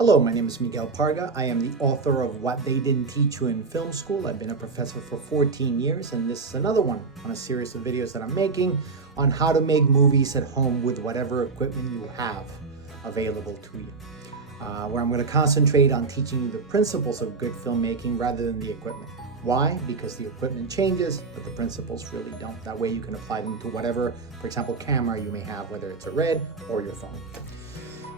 Hello, my name is Miguel Parga. I am the author of What They Didn't Teach You in Film School. I've been a professor for 14 years, and this is another one on a series of videos that I'm making on how to make movies at home with whatever equipment you have available to you. Where I'm going to concentrate on teaching you the principles of good filmmaking rather than the equipment. Why? Because the equipment changes, but the principles really don't. That way you can apply them to whatever, for example, camera you may have, whether it's a RED or your phone.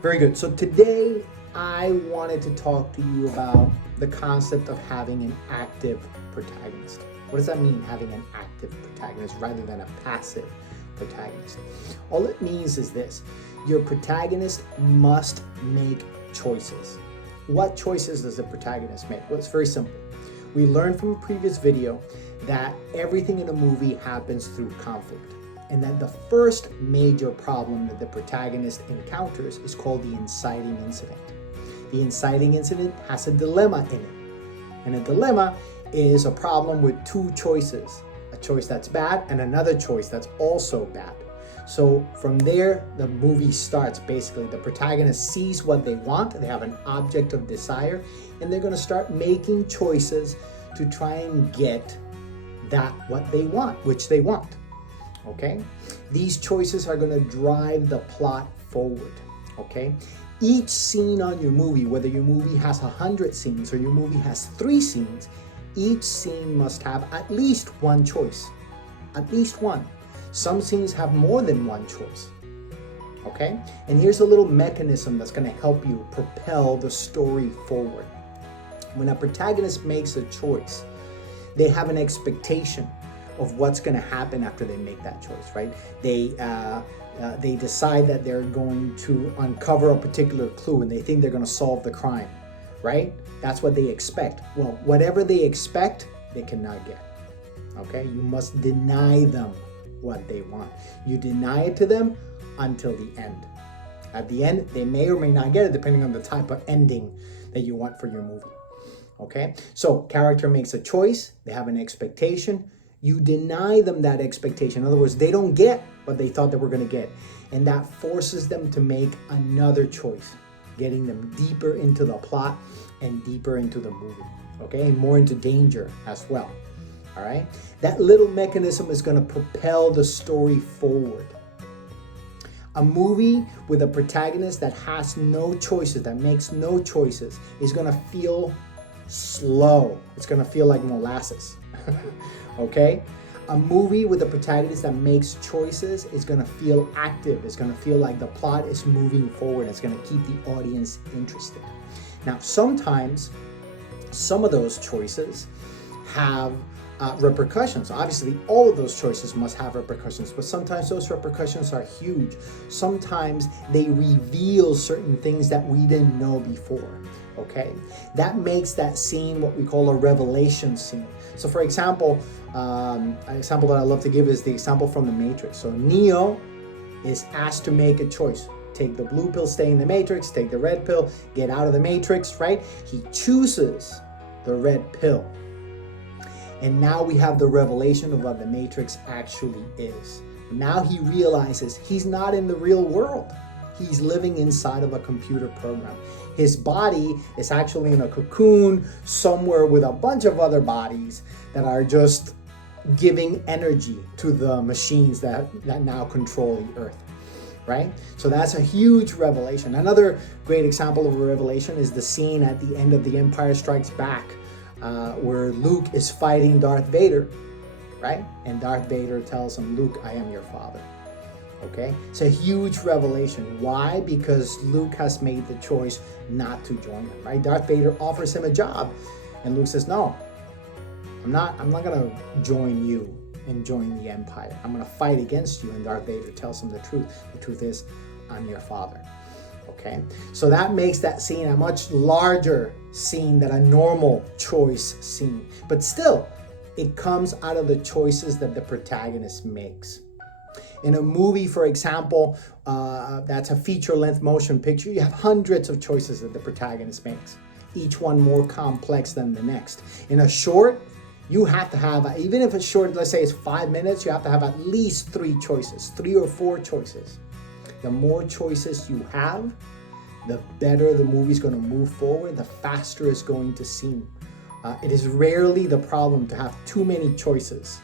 Very good. So today I wanted to talk to you about the concept of having an active protagonist. What does that mean, having an active protagonist rather than a passive protagonist? All it means is this: your protagonist must make choices. What choices does the protagonist make? Well, it's very simple. We learned from a previous video that everything in a movie happens through conflict, and that the first major problem that the protagonist encounters is called the inciting incident. The inciting incident has a dilemma in it, and a dilemma is a problem with two choices, a choice that's bad and another choice that's also bad. So from there, the movie starts. Basically, the protagonist sees what they want, they have an object of desire, and they're going to start making choices to try and get that what they want, which they want. Okay? These choices are going to drive the plot forward. Okay? Each scene on your movie, whether your movie has 100 scenes or your movie has 3 scenes, each scene must have at least one choice. At least one. Some scenes have more than one choice. Okay? And here's a little mechanism that's going to help you propel the story forward. When a protagonist makes a choice, they have an expectation of what's going to happen after they make that choice, right? They decide that they're going to uncover a particular clue and they think they're going to solve the crime, right? That's what they expect. Well, whatever they expect, they cannot get. Okay? You must deny them what they want. You deny it to them until the end. At the end, they may or may not get it depending on the type of ending that you want for your movie. Okay? So, character makes a choice, they have an expectation. You deny them that expectation. In other words, they don't get what they thought they were going to get. And that forces them to make another choice, getting them deeper into the plot and deeper into the movie. Okay? And more into danger as well. All right? That little mechanism is going to propel the story forward. A movie with a protagonist that has no choices, that makes no choices, is going to feel slow. It's going to feel like molasses. Okay? A movie with a protagonist that makes choices is going to feel active. It's going to feel like the plot is moving forward. It's going to keep the audience interested. Now, sometimes some of those choices have repercussions. Obviously, all of those choices must have repercussions, but sometimes those repercussions are huge. Sometimes they reveal certain things that we didn't know before. Okay? That makes that scene what we call a revelation scene. So for example, an example that I love to give is the example from The Matrix. So Neo is asked to make a choice. Take the blue pill, stay in the Matrix, take the red pill, get out of the Matrix, right? He chooses the red pill. And now we have the revelation of what the Matrix actually is. Now he realizes he's not in the real world. He's living inside of a computer program. His body is actually in a cocoon somewhere with a bunch of other bodies that are just giving energy to the machines that now control the earth, right? So that's a huge revelation. Another great example of a revelation is the scene at the end of The Empire Strikes Back, where Luke is fighting Darth Vader, right? And Darth Vader tells him, "Luke, I am your father." Okay? It's a huge revelation. Why? Because Luke has made the choice not to join him, right? Darth Vader offers him a job, and Luke says, "No, I'm not going to join you and join the Empire. I'm going to fight against you." And Darth Vader tells him the truth. The truth is, I'm your father. Okay? So that makes that scene a much larger scene than a normal choice scene. But still, it comes out of the choices that the protagonist makes. In a movie, for example, that's a feature-length motion picture, you have hundreds of choices that the protagonist makes, each one more complex than the next. In a short, you have to have, even if it's short, let's say it's 5 minutes, you have to have at least 3 choices, 3 or 4 choices. The more choices you have, the better the movie's going to move forward, the faster it's going to seem. It is rarely the problem to have too many choices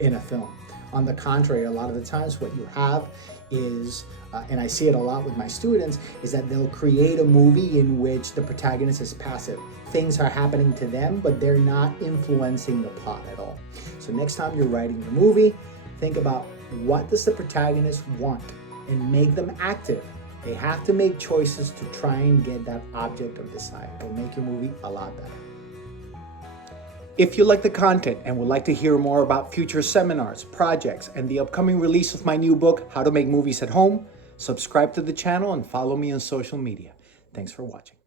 in a film. On the contrary, a lot of the times what you have is, and I see it a lot with my students, is that they'll create a movie in which the protagonist is passive. Things are happening to them, but they're not influencing the plot at all. So next time you're writing a movie, think about what does the protagonist want and make them active. They have to make choices to try and get that object of desire. It'll make your movie a lot better. If you like the content and would like to hear more about future seminars, projects, and the upcoming release of my new book, How to Make Movies at Home, subscribe to the channel and follow me on social media. Thanks for watching.